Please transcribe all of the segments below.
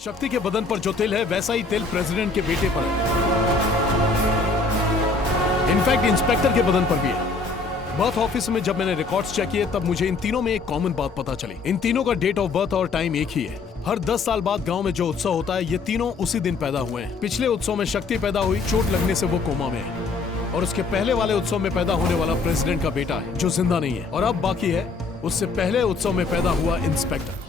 शक्ति के बदन पर जो तिल है वैसा ही तिल प्रेसिडेंट के बेटे पर है। इनफैक्ट इंस्पेक्टर के बदन पर भी है। बर्थ ऑफिस में जब मैंने रिकॉर्ड्स चेक किए तब मुझे इन तीनों में एक कॉमन बात पता चली। इन तीनों का डेट ऑफ बर्थ और टाइम एक ही है। हर 10 साल बाद गांव में जो उत्सव होता है ये तीनों उसी दिन पैदा हुए हैं। पिछले उत्सव में शक्ति पैदा हुई, चोट लगने से वो कोमा में है। और उसके पहले वाले उत्सव में पैदा होने वाला प्रेसिडेंट का बेटा है जो जिंदा नहीं है। और अब बाकी है उससे पहले उत्सव में पैदा हुआ इंस्पेक्टर।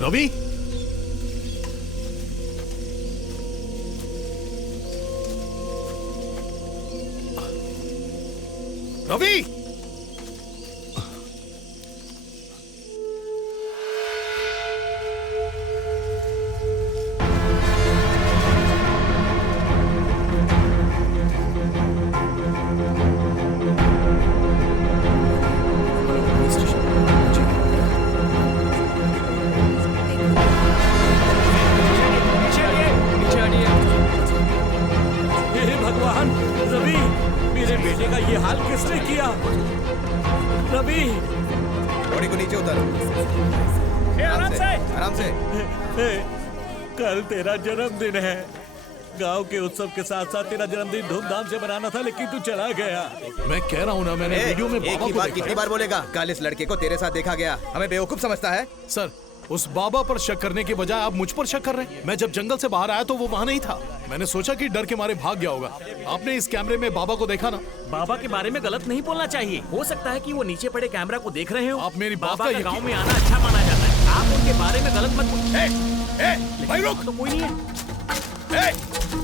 रवि, रवि, कल तेरा जन्मदिन है। गांव के उत्सव के साथ साथ तेरा जन्मदिन धूमधाम से मनाना था, लेकिन तू चला गया। मैं कह रहा हूँ ना, मैंने वीडियो में एक ही बात कितनी बार बोलेगा? कल इस लड़के को तेरे साथ देखा गया, हमें बेवकूफ समझता है? सर, उस बाबा पर शक करने के बजाय आप मुझ पर शक कर रहे हैं। मैं जब जंगल से बाहर आया तो वो वहाँ नहीं था। मैंने सोचा कि डर के मारे भाग गया होगा। आपने इस कैमरे में बाबा को देखा ना? बाबा के बारे में गलत नहीं बोलना चाहिए। हो सकता है कि वो नीचे पड़े कैमरा को देख रहे हो। आप मेरी बात बाबा का गाँव में आना अच्छा माना जाता है। आप उनके बारे में गलत मत भाई रुक, तो कोई नहीं है।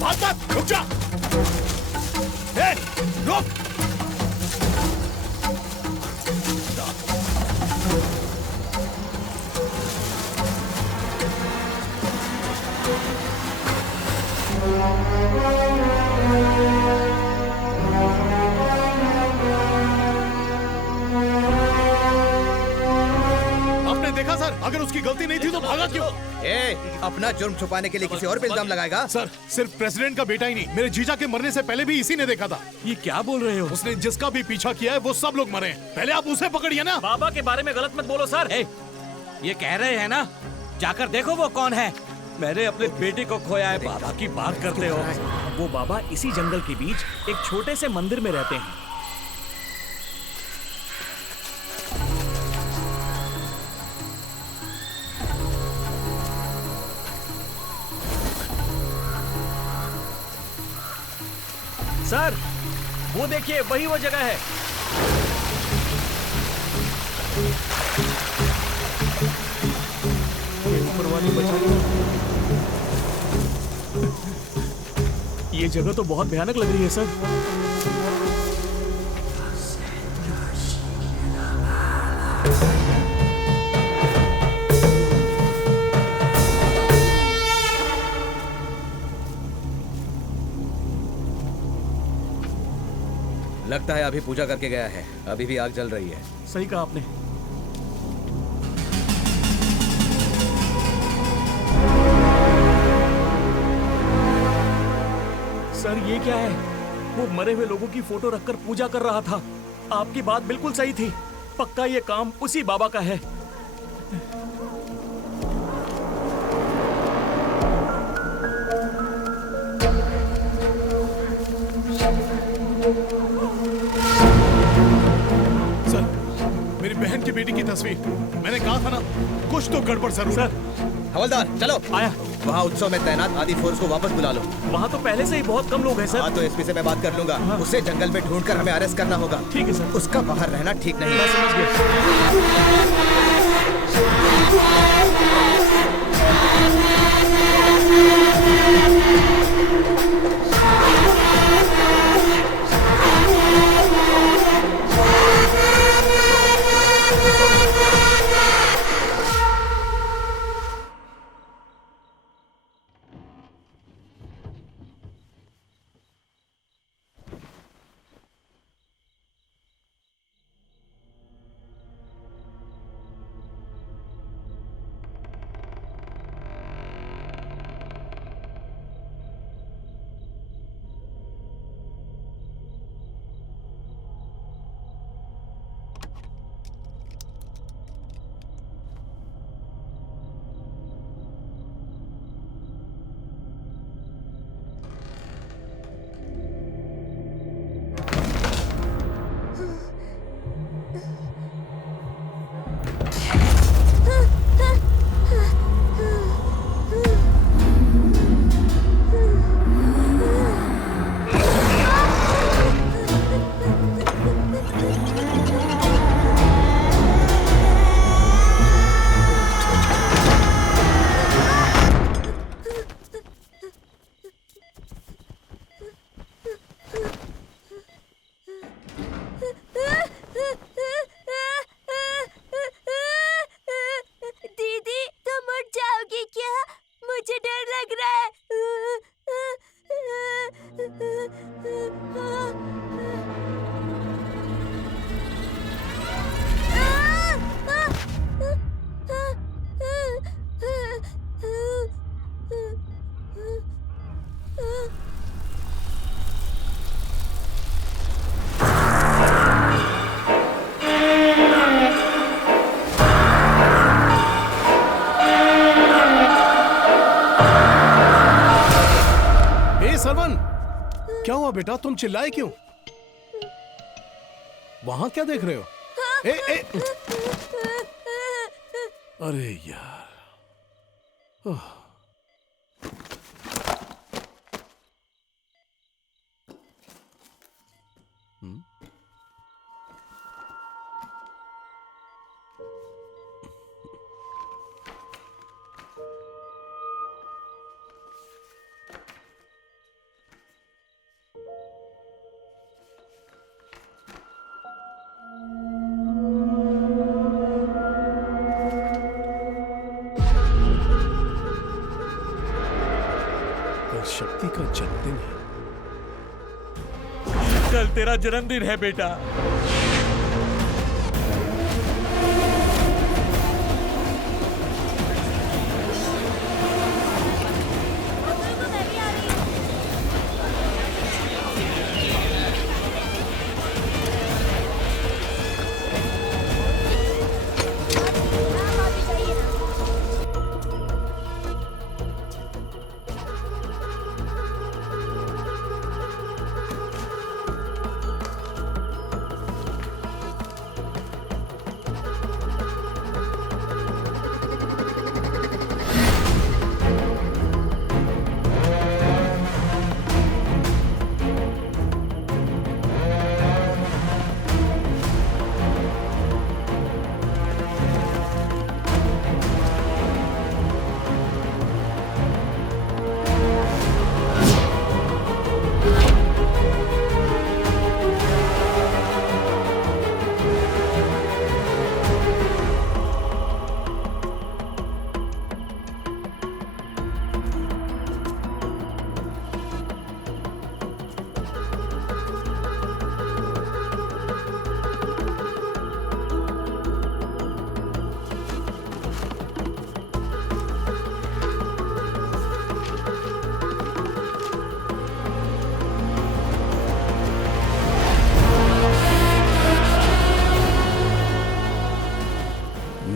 बात मत, रुक जा। रुक। आपने देखा सर, अगर उसकी गलती नहीं थी तो भागा क्यों? अपना जुर्म छुपाने के लिए किसी और पे इल्जाम लगाएगा? सर, सिर्फ प्रेसिडेंट का बेटा ही नहीं, मेरे जीजा के मरने से पहले भी इसी ने देखा था। ये क्या बोल रहे हो? उसने जिसका भी पीछा किया है वो सब लोग मरे हैं। पहले आप उसे पकड़िए ना। बाबा के बारे में गलत मत बोलो सर। ये कह रहे हैं ना, जाकर देखो वो कौन है। मैंने अपने बेटे को खोया है, बाबा की बात करते हो। वो बाबा इसी जंगल के बीच एक छोटे से मंदिर में रहते हैं। सर, वो देखिए, वही वो जगह है। ऊपर वाली ये जगह तो बहुत भयानक लग रही है सर। लगता है अभी पूजा करके गया है। अभी भी आग जल रही है। सही कहा आपने। सर, ये क्या है? वो मरे हुए लोगों की फोटो रखकर पूजा कर रहा था। आपकी बात बिल्कुल सही थी। पक्का ये काम उसी बाबा का है। मेरी बहन की बेटी की तस्वीर। मैंने कहा था ना, कुछ तो गड़बड़ जरूर। सर, हवलदार चलो। आया। वहाँ उत्सव में तैनात आदि फोर्स को वापस बुला लो। वहाँ तो पहले से ही बहुत कम लोग हैं सर। हाँ तो एसपी से मैं बात कर लूंगा। उसे जंगल में ढूंढकर हमें अरेस्ट करना होगा। ठीक है सर। उसका बाहर रहना ठीक नहीं मैं है। समझ गया। दीदी तुम उठ जाओगी क्या? मुझे डर लग रहा है। ए सरवन, क्या हुआ बेटा? तुम चिल्लाए क्यों? वहां क्या देख रहे हो? ए अरे यार। ओह। शक्ति का जन्मदिन है। कल तेरा जन्मदिन है बेटा।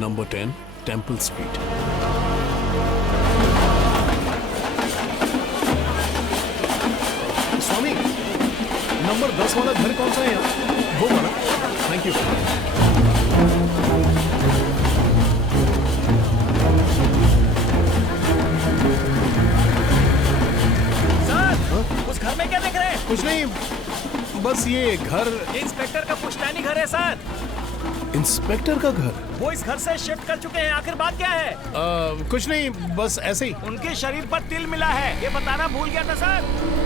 Number 10 temple street. Swami, number 10 वाला घर कौन सा है यहाँ? वो वाला। Thank you. घर में क्या देख रहे हैं? कुछ नहीं, बस ये घर। ये इंस्पेक्टर का पुश्तैनी घर है सर। इंस्पेक्टर का घर? वो इस घर से शिफ्ट कर चुके हैं। आखिर बात क्या है? कुछ नहीं, बस ऐसे ही। उनके शरीर पर तिल मिला है, ये बताना भूल गया था सर।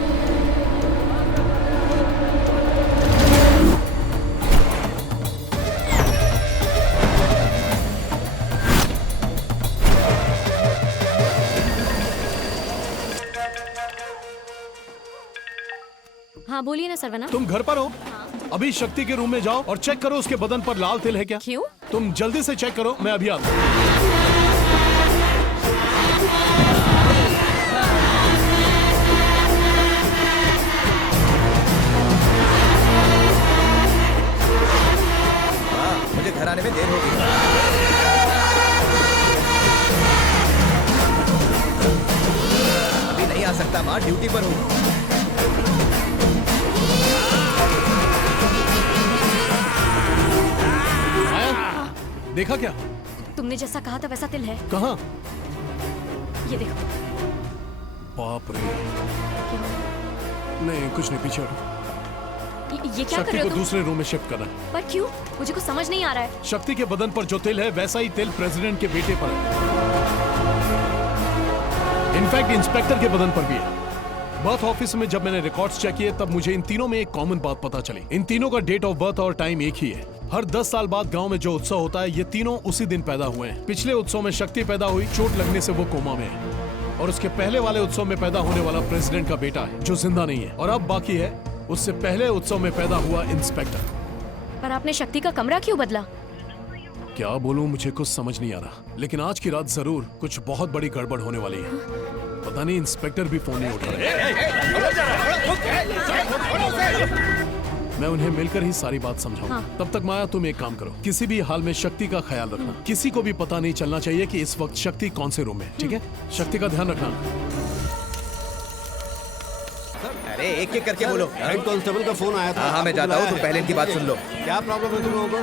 हाँ बोलिए ना सरवना। तुम घर पर हो? अभी शक्ति के रूम में जाओ और चेक करो उसके बदन पर लाल तिल है क्या। क्यों? तुम जल्दी से चेक करो, मैं अभी आता हूँ। हाँ, मुझे घर आने में देर होगी। अभी नहीं आ सकता माँ, ड्यूटी पर हूँ। आया? देखा क्या? तुमने जैसा कहा था वैसा तिल है। कहाँ? ये देखो। बाप रे। नहीं, कुछ नहीं, पीछे हटो। ये क्या कर शक्ति रहे को हो तुम? दूसरे रूम में शिफ्ट करना है। पर क्यों? मुझे कुछ समझ नहीं आ रहा है। शक्ति के बदन पर जो तिल है वैसा ही तिल प्रेसिडेंट के बेटे पर है। इनफैक्ट इंस्पेक्टर के बदन पर भी है। बर्थ ऑफिस में जब मैंने रिकॉर्ड्स चेक किए तब मुझे इन तीनों में एक कॉमन बात पता चली। इन तीनों का डेट ऑफ बर्थ और टाइम एक ही है। हर 10 साल बाद गांव में जो उत्सव होता है ये तीनों उसी दिन पैदा हुए हैं। पिछले उत्सव में शक्ति पैदा हुई, चोट लगने से वो कोमा में है। और उसके पहले वाले उत्सव में पैदा होने वाला प्रेसिडेंट का बेटा है जो जिंदा नहीं है। और अब बाकी है उससे पहले उत्सव में पैदा हुआ इंस्पेक्टर। पर आपने शक्ति का कमरा क्यों बदला? क्या बोलूं, मुझे कुछ समझ नहीं आ रहा। लेकिन आज की रात जरूर कुछ बहुत बड़ी गड़बड़ होने वाली है। पता नहीं इंस्पेक्टर भी फोन नहीं उठा रहे। मैं उन्हें मिलकर ही सारी बात समझाऊंगा। हाँ। तब तक माया तुम एक काम करो, किसी भी हाल में शक्ति का ख्याल रखना। किसी को भी पता नहीं चलना चाहिए कि इस वक्त शक्ति कौन से रूम में है, ठीक है? शक्ति का ध्यान रखना। अरे एक एक करके बोलो। हेड कांस्टेबल का फोन आया था। हाँ, मैं जाता हूँ, तुम पहले इनकी बात सुन लो। क्या प्रॉब्लम है तुम लोगों को?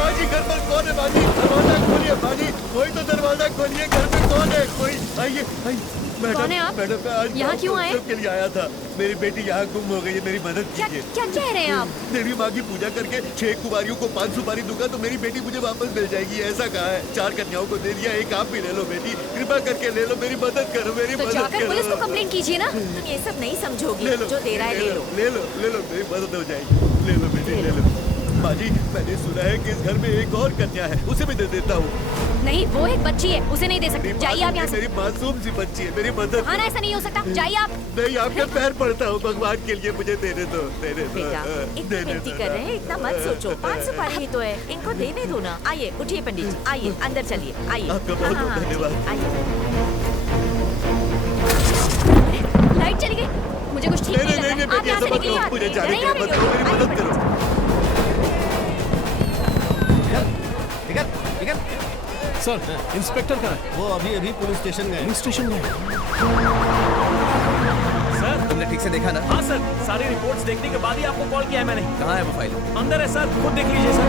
बाजी घर पर कौन है? बाजी दरवाजा खोलिए। बाजी कोई तो दरवाजा खोलिए, घर में कौन है? कोई आइए आइए। कौन है आप? मैडम, मैं आज यहाँ क्यों आए? के लिए आया था। मेरी बेटी यहाँ गुम हो गई है, मेरी मदद क्या कीजिए। क्या कह रहे हैं आप? देवी माँ की पूजा करके 6 कुमारियों को 5 सुपारी दूंगा तो मेरी बेटी मुझे वापस मिल जाएगी, ऐसा कहा है। 4 कन्याओं को दे दिया, एक आप भी ले लो बेटी, कृपा करके ले लो, मेरी मदद करो, मेरी तो मदद जाकर पुलिस को करो। कंप्लेंट कीजिए ना। तुम ये सब नहीं समझोगी। ले लो, जो दे रहा है ले लो। ले लो, मेरी मदद हो जाएगी। ले लो बेटी, ले लो। बाजी, मैंने सुना है कि इस घर में एक और कन्या है, उसे भी दे देता हूँ। नहीं, वो एक बच्ची है, उसे नहीं दे सकते। जाइए आप यहाँ से। मेरी मासूम सी बच्ची है, मेरी मदद। हाँ ना, ऐसा नहीं हो सकता। जाइए आप। नहीं, आपके पैर पड़ता हूँ, भगवान के लिए मुझे देने दो, देने दो। बेटा इतना विनती कर रहे हैं, इतना मत सोचो। 5 सुपारी ही तो है, इनको देने दो ना। आइए उठिए पंडित जी, आइए अंदर चलिए, आइए। आपका बहुत हाँ, हाँ, धन्यवाद। आइए। लाइट चली गई। मुझे कुछ ठीक नहीं लग रहा है। आप बेटी, यहाँ ऐसा से मत निकलिए। करो, मुझे जाने नहीं, के आप लिए मत करो, मेरी मदद करो। सर, इंस्पेक्टर कहाँ है? वो अभी अभी पुलिस स्टेशन गए। पुलिस स्टेशन में है। सर, तुमने ठीक से देखा ना? हाँ सर, सारी रिपोर्ट्स देखने के बाद ही आपको कॉल किया है मैंने। कहाँ है वो फाइल? अंदर है सर, खुद देख लीजिए सर।